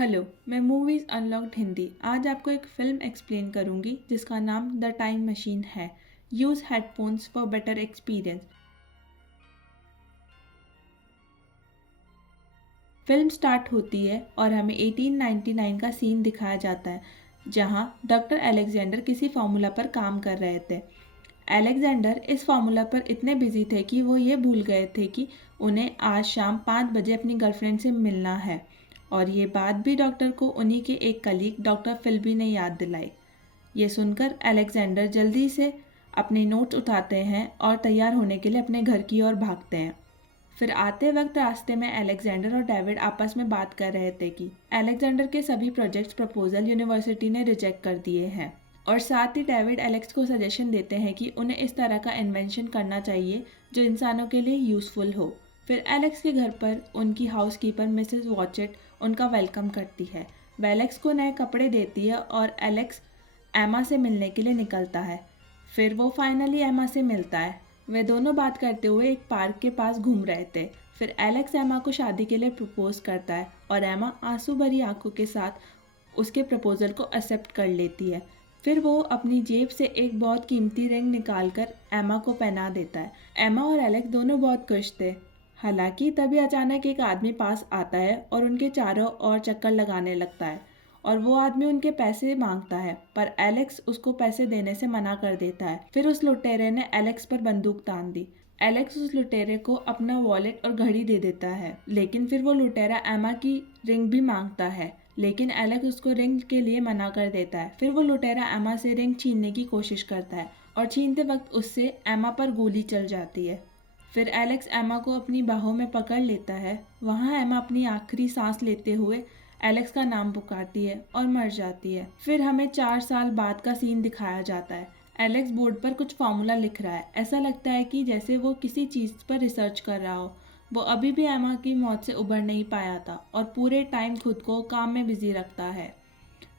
Hello, मैं movies unlocked Hindi आज आपको एक फ़िल्म एक्सप्लेन करूंगी जिसका नाम द टाइम मशीन है। Use headphones for better experience. Film start होती है और हमें 1899 का सीन दिखाया जाता है जहां डॉक्टर अलेक्जेंडर किसी फार्मूला पर काम कर रहे थे। अलेक्जेंडर इस फार्मूला पर इतने बिजी थे कि वो ये भूल गए थे कि उन्हें आज शाम 5 बजे अपनी गर्लफ्रेंड से मिलना है, और ये बात भी डॉक्टर को उन्हीं के एक कलीग डॉक्टर फिल्बी ने याद दिलाई। ये सुनकर अलेक्जेंडर जल्दी से अपने नोट्स उठाते हैं और तैयार होने के लिए अपने घर की ओर भागते हैं। फिर आते वक्त रास्ते में अलेक्जेंडर और डेविड आपस में बात कर रहे थे कि अलेक्जेंडर के सभी प्रोजेक्ट्स प्रपोजल यूनिवर्सिटी ने रिजेक्ट कर दिए हैं, और साथ ही डेविड एलेक्स को सजेशन देते हैं कि उन्हें इस तरह का इन्वेंशन करना चाहिए जो इंसानों के लिए यूज़फुल हो। फिर एलेक्स के घर पर उनकी हाउसकीपर मिसेस वॉचेट उनका वेलकम करती है। वह एलेक्स को नए कपड़े देती है और एलेक्स एमा से मिलने के लिए निकलता है। फिर वो फाइनली एमा से मिलता है। वे दोनों बात करते हुए एक पार्क के पास घूम रहे थे। फिर एलेक्स एमा को शादी के लिए प्रपोज करता है और एमा आंसू भरी आंखों के साथ उसके प्रपोजल को एक्सेप्ट कर लेती है। फिर वो अपनी जेब से एक बहुत कीमती रिंग निकालकर एमा को पहना देता है। एमा और एलेक्स दोनों बहुत खुश थे। हालांकि तभी अचानक एक आदमी पास आता है और उनके चारों ओर चक्कर लगाने लगता है, और वो आदमी उनके पैसे मांगता है, पर एलेक्स उसको पैसे देने से मना कर देता है। फिर उस लुटेरे ने एलेक्स पर बंदूक तान दी। एलेक्स उस लुटेरे को अपना वॉलेट और घड़ी दे देता है, लेकिन फिर वो लुटेरा एमा की रिंग भी मांगता है, लेकिन एलेक्स उसको रिंग के लिए मना कर देता है। फिर वो लुटेरा एमा से रिंग छीनने की कोशिश करता है और छीनते वक्त उससे एमा पर गोली चल जाती है। फिर एलेक्स एमा को अपनी बाहों में पकड़ लेता है। वहाँ एमा अपनी आखिरी सांस लेते हुए एलेक्स का नाम पुकारती है और मर जाती है। फिर हमें 4 साल बाद का सीन दिखाया जाता है। एलेक्स बोर्ड पर कुछ फार्मूला लिख रहा है। ऐसा लगता है कि जैसे वो किसी चीज़ पर रिसर्च कर रहा हो। वो अभी भी एमा की मौत से उबर नहीं पाया था और पूरे टाइम खुद को काम में बिजी रखता है।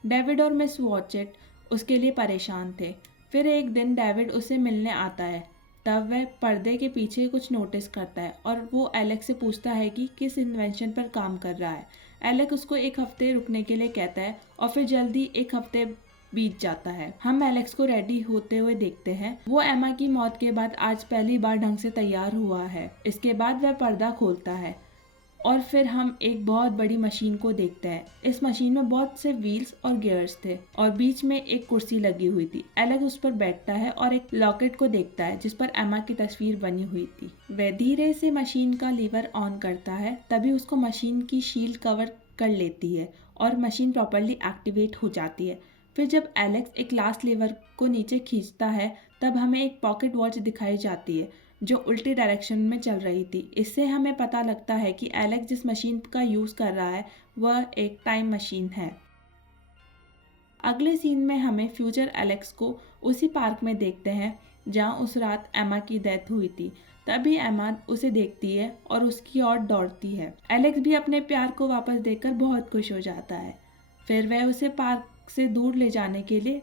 डेविड और मिस वॉचेट उसके लिए परेशान थे। फिर एक दिन डेविड उसे मिलने आता है। तब वह पर्दे के पीछे कुछ नोटिस करता है और वो एलेक्स से पूछता है कि किस इन्वेंशन पर काम कर रहा है। एलेक्स उसको एक हफ्ते रुकने के लिए कहता है और फिर जल्दी एक हफ्ते बीत जाता है। हम एलेक्स को रेडी होते हुए देखते हैं। वो एमा की मौत के बाद आज पहली बार ढंग से तैयार हुआ है। इसके बाद वह पर्दा खोलता है और फिर हम एक बहुत बड़ी मशीन को देखते हैं। इस मशीन में बहुत से व्हील्स और गियर्स थे और बीच में एक कुर्सी लगी हुई थी। एलेक्स उस पर बैठता है और एक लॉकेट को देखता है जिस पर एमा की तस्वीर बनी हुई थी। वह धीरे से मशीन का लीवर ऑन करता है, तभी उसको मशीन की शील्ड कवर कर लेती है और मशीन प्रॉपरली एक्टिवेट हो जाती है। फिर जब एलेक्स एक लास्ट लीवर को नीचे खींचता है, तब हमें एक पॉकेट वॉच दिखाई जाती है जो उल्टी डायरेक्शन में चल रही थी। इससे हमें पता लगता है कि एलेक्स जिस मशीन का यूज़ कर रहा है वह एक टाइम मशीन है। अगले सीन में हमें फ्यूचर एलेक्स को उसी पार्क में देखते हैं जहां उस रात एमा की डेथ हुई थी। तभी एमा उसे देखती है और उसकी ओर दौड़ती है। एलेक्स भी अपने प्यार को वापस देखकर बहुत खुश हो जाता है। फिर वह उसे पार्क से दूर ले जाने के लिए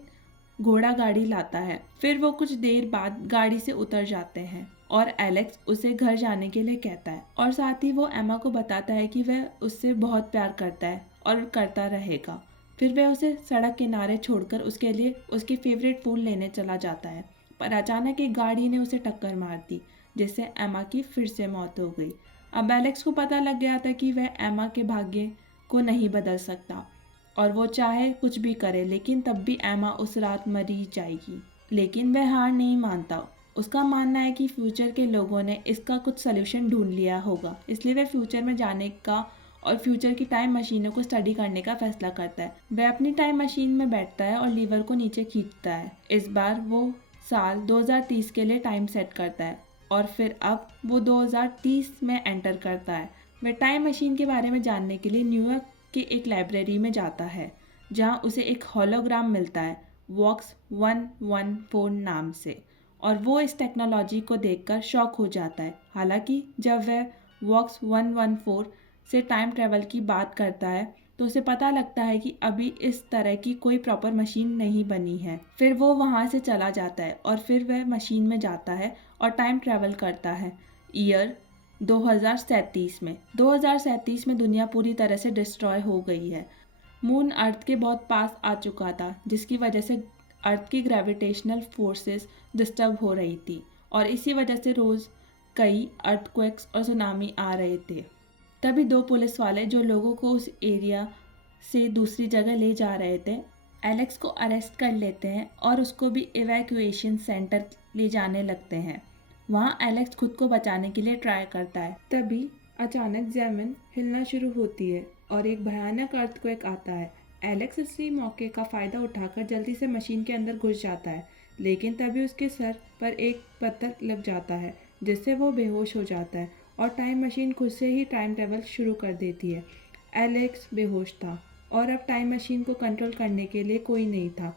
घोड़ा गाड़ी लाता है। फिर वो कुछ देर बाद गाड़ी से उतर जाते हैं और एलेक्स उसे घर जाने के लिए कहता है, और साथ ही वो एमा को बताता है कि वह उससे बहुत प्यार करता है और करता रहेगा। फिर वह उसे सड़क किनारे छोड़कर उसके लिए उसकी फेवरेट फूल लेने चला जाता है, पर अचानक एक गाड़ी ने उसे टक्कर मार दी जिससे एमा की फिर से मौत हो गई। अब एलेक्स को पता लग गया था कि वह एमा के भाग्य को नहीं बदल सकता और वो चाहे कुछ भी करे, लेकिन तब भी एमा उस रात मरी जाएगी। लेकिन वह हार नहीं मानता। उसका मानना है कि फ्यूचर के लोगों ने इसका कुछ सलूशन ढूंढ लिया होगा, इसलिए वह फ्यूचर में जाने का और फ्यूचर की टाइम मशीनों को स्टडी करने का फैसला करता है। वह अपनी टाइम मशीन में बैठता है और लीवर को नीचे खींचता है। इस बार वो साल 2030 के लिए टाइम सेट करता है और फिर अब वो 2030 में एंटर करता है। वह टाइम मशीन के बारे में जानने के लिए न्यूयॉर्क के एक लाइब्रेरी में जाता है जहां उसे एक होलोग्राम मिलता है वॉक्स 114 नाम से, और वो इस टेक्नोलॉजी को देखकर शॉक हो जाता है। हालांकि जब वह वॉक्स 114 से टाइम ट्रेवल की बात करता है तो उसे पता लगता है कि अभी इस तरह की कोई प्रॉपर मशीन नहीं बनी है। फिर वो वहाँ से चला जाता है और फिर वह मशीन में जाता है और टाइम ट्रेवल करता है ईयर 2037 में। 2037 में दुनिया पूरी तरह से डिस्ट्रॉय हो गई है। मून अर्थ के बहुत पास आ चुका था, जिसकी वजह से अर्थ की ग्रेविटेशनल फोर्सेस डिस्टर्ब हो रही थी और इसी वजह से रोज़ कई अर्थक्वेक्स और सुनामी आ रहे थे। तभी दो पुलिस वाले जो लोगों को उस एरिया से दूसरी जगह ले जा रहे थे, एलेक्स को अरेस्ट कर लेते हैं और उसको भी इवैक्यूएशन सेंटर ले जाने लगते हैं। वहाँ एलेक्स खुद को बचाने के लिए ट्राई करता है। तभी अचानक ज़मीन हिलना शुरू होती है और एक भयानक अर्थक्वेक आता है। एलेक्स इसी मौके का फ़ायदा उठाकर जल्दी से मशीन के अंदर घुस जाता है, लेकिन तभी उसके सर पर एक पत्थर लग जाता है जिससे वो बेहोश हो जाता है और टाइम मशीन खुद से ही टाइम ट्रेवल शुरू कर देती है। एलेक्स बेहोश था और अब टाइम मशीन को कंट्रोल करने के लिए कोई नहीं था।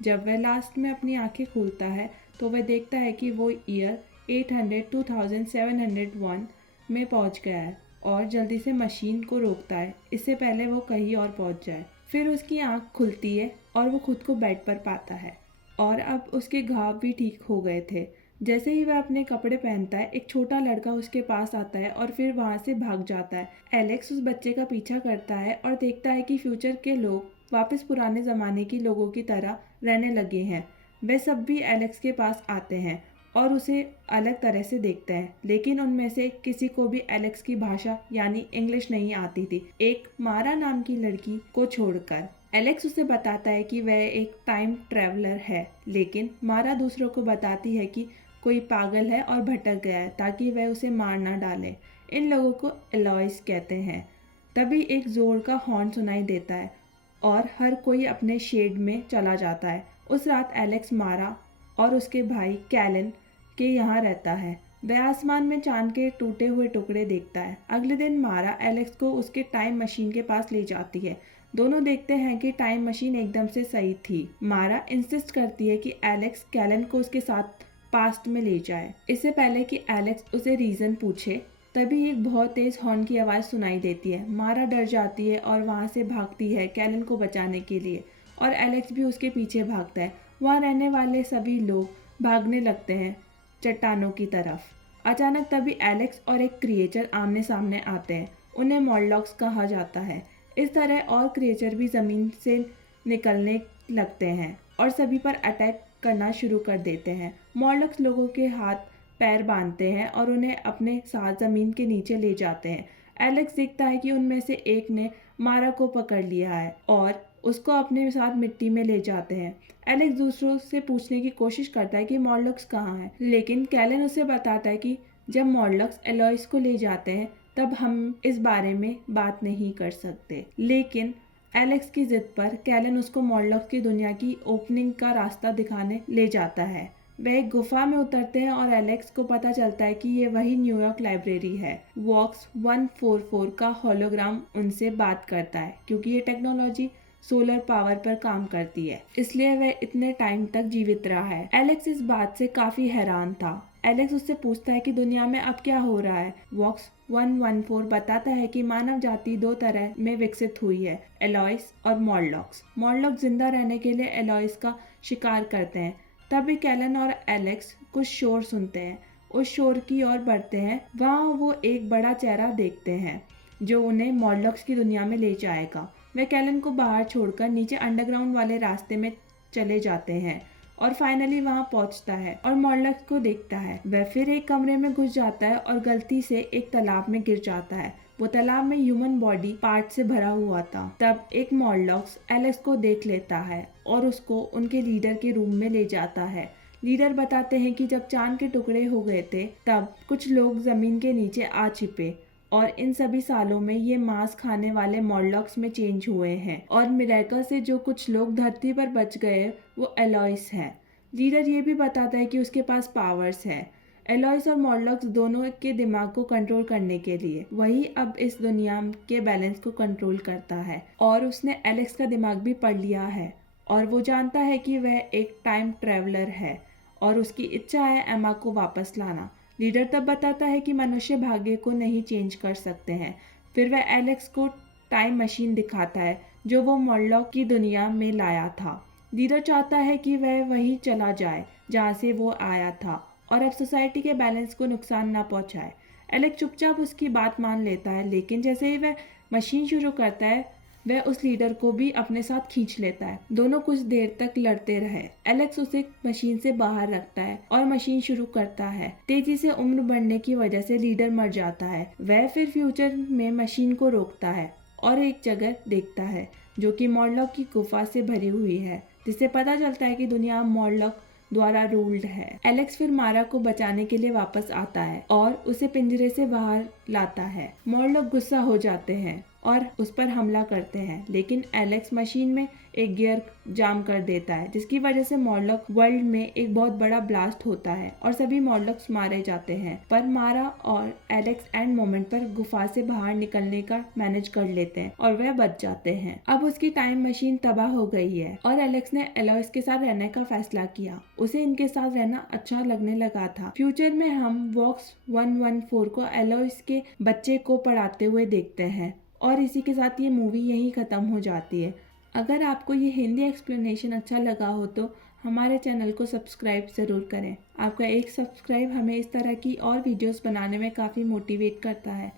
जब वह लास्ट में अपनी आंखें खोलता है तो वह देखता है कि वो ईयर 2701 में पहुंच गया है और जल्दी से मशीन को रोकता है, इससे पहले वो कहीं और पहुंच जाए। फिर उसकी आंख खुलती है और वो खुद को बेड पर पाता है और अब उसके घाव भी ठीक हो गए थे। जैसे ही वह अपने कपड़े पहनता है, एक छोटा लड़का उसके पास आता है और फिर वहाँ से भाग जाता है। एलेक्स उस बच्चे का पीछा करता है और देखता है कि फ्यूचर के लोग वापस पुराने ज़माने के लोगों की तरह रहने लगे हैं। वे सब भी एलेक्स के पास आते हैं और उसे अलग तरह से देखते हैं, लेकिन उनमें से किसी को भी एलेक्स की भाषा यानी इंग्लिश नहीं आती थी, एक मारा नाम की लड़की को छोड़कर। एलेक्स उसे बताता है कि वह एक टाइम ट्रैवलर है, लेकिन मारा दूसरों को बताती है कि कोई पागल है और भटक गया है ताकि वह उसे मार ना डाले। इन लोगों को एलॉयस कहते हैं। तभी एक जोर का हॉर्न सुनाई देता है और हर कोई अपने शेड में चला जाता है। उस रात एलेक्स मारा और उसके भाई कैलन के यहाँ रहता है। वह आसमान में चांद के टूटे हुए टुकड़े देखता है। अगले दिन मारा एलेक्स को उसके टाइम मशीन के पास ले जाती है। दोनों देखते हैं कि टाइम मशीन एकदम से सही थी। मारा इंसिस्ट करती है कि एलेक्स कैलन को उसके साथ पास्ट में ले जाए। इससे पहले कि एलेक्स उसे रीज़न पूछे, तभी एक बहुत तेज हॉर्न की आवाज़ सुनाई देती है। मारा डर जाती है और वहाँ से भागती है कैलन को बचाने के लिए और एलेक्स भी उसके पीछे भागता है। वहाँ रहने वाले सभी लोग भागने लगते हैं चट्टानों की तरफ। अचानक तभी एलेक्स और एक क्रिएचर आमने सामने आते हैं। उन्हें मॉर्लॉक्स कहा जाता है। इस तरह और क्रिएचर भी ज़मीन से निकलने लगते हैं और सभी पर अटैक करना शुरू कर देते हैं। मॉर्लॉक्स लोगों के हाथ पैर बांधते हैं और उन्हें अपने साथ ज़मीन के नीचे ले जाते हैं। एलेक्स देखता है कि उनमें से एक ने मारा को पकड़ लिया है और उसको अपने साथ मिट्टी में ले जाते हैं। एलेक्स दूसरों से पूछने की कोशिश करता है कि मॉर्लॉक्स कहाँ है, लेकिन कैलन उसे बताता है कि जब मॉर्लॉक्स एलॉयस को ले जाते हैं तब हम इस बारे में बात नहीं कर सकते। लेकिन एलेक्स की जिद पर कैलन उसको मॉर्लॉक्स की दुनिया की ओपनिंग का रास्ता दिखाने ले जाता है। वे एक गुफा में उतरते हैं और एलेक्स को पता चलता है कि ये वही न्यूयॉर्क लाइब्रेरी है। वॉक्स 144 का होलोग्राम उनसे बात करता है क्योंकि ये टेक्नोलॉजी सोलर पावर पर काम करती है, इसलिए वह इतने टाइम तक जीवित रहा है। एलेक्स इस बात से काफी हैरान था। एलेक्स उससे पूछता है कि दुनिया में अब क्या हो रहा है। वॉक्स 114 बताता है कि मानव जाति दो तरह में विकसित हुई है, एलॉयस और मॉर्लॉक्स। मॉर्लॉक्स जिंदा रहने के लिए एलॉयस का शिकार करते हैं। तभी कैलन और एलेक्स कुछ शोर सुनते हैं। उस शोर की ओर बढ़ते हैं। वहाँ वो एक बड़ा चेहरा देखते हैं जो उन्हें मॉर्लॉक्स की दुनिया में ले जाएगा। वे कैलन को बाहर छोड़कर नीचे अंडरग्राउंड वाले रास्ते में चले जाते हैं और फाइनली वहां पहुंचता है और मॉर्लॉक्स को देखता है। वह फिर एक कमरे में घुस जाता है और गलती से एक तालाब में गिर जाता है। वो तालाब में ह्यूमन बॉडी पार्ट से भरा हुआ था। तब एक मॉर्लॉक्स एलेक्स को देख लेता है और उसको उनके लीडर के रूम में ले जाता है। लीडर बताते हैं कि जब चांद के टुकड़े हो गए थे तब कुछ लोग जमीन के नीचे आ छिपे और इन सभी सालों में ये मांस खाने वाले मॉर्लॉक्स में चेंज हुए हैं और मिरेकल से जो कुछ लोग धरती पर बच गए वो एलॉयस है। लीडर ये भी बताता है कि उसके पास पावर्स है एलॉयस और मॉर्लॉक्स दोनों के दिमाग को कंट्रोल करने के लिए। वही अब इस दुनिया के बैलेंस को कंट्रोल करता है और उसने एलेक्स का दिमाग भी पढ़ लिया है और वो जानता है कि वह एक टाइम ट्रैवलर है और उसकी इच्छा है एमा को वापस लाना। लीडर तब बताता है कि मनुष्य भाग्य को नहीं चेंज कर सकते हैं। फिर वह एलेक्स को टाइम मशीन दिखाता है जो वो मॉर्लॉक की दुनिया में लाया था। लीडर चाहता है कि वह वहीं चला जाए जहाँ से वो आया था और अब सोसाइटी के बैलेंस को नुकसान ना पहुँचाए। एलेक्स चुपचाप उसकी बात मान लेता है, लेकिन जैसे ही वह मशीन शुरू करता है वह उस लीडर को भी अपने साथ खींच लेता है। दोनों कुछ देर तक लड़ते रहे। एलेक्स उसे मशीन से बाहर रखता है और मशीन शुरू करता है। तेजी से उम्र बढ़ने की वजह से लीडर मर जाता है। वह फिर फ्यूचर में मशीन को रोकता है और एक जगह देखता है जो कि मॉर्लॉक की गुफा से भरी हुई है, जिससे पता चलता है कि दुनिया मॉर्लॉक द्वारा रूल्ड है। एलेक्स फिर मारा को बचाने के लिए वापस आता है और उसे पिंजरे से बाहर लाता है। मॉर्लॉक गुस्सा हो जाते हैं और उस पर हमला करते हैं, लेकिन एलेक्स मशीन में एक गियर जाम कर देता है, जिसकी वजह से मॉर्लॉक वर्ल्ड में एक बहुत बड़ा ब्लास्ट होता है और सभी मॉर्लॉक्स मारे जाते हैं। पर मारा और एलेक्स एंड मोमेंट पर गुफा से बाहर निकलने का मैनेज कर लेते हैं और वह बच जाते हैं। अब उसकी टाइम मशीन तबाह हो गई है और एलेक्स ने एलॉयस के साथ रहने का फैसला किया। उसे इनके साथ रहना अच्छा लगने लगा था। फ्यूचर में हम वॉक्स 114 को एलॉयस के बच्चे को पढ़ाते हुए देखते हैं और इसी के साथ ये मूवी यहीं ख़त्म हो जाती है। अगर आपको ये हिंदी एक्सप्लेनेशन अच्छा लगा हो तो हमारे चैनल को सब्सक्राइब ज़रूर करें। आपका एक सब्सक्राइब हमें इस तरह की और वीडियोस बनाने में काफ़ी मोटिवेट करता है।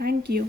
Thank you.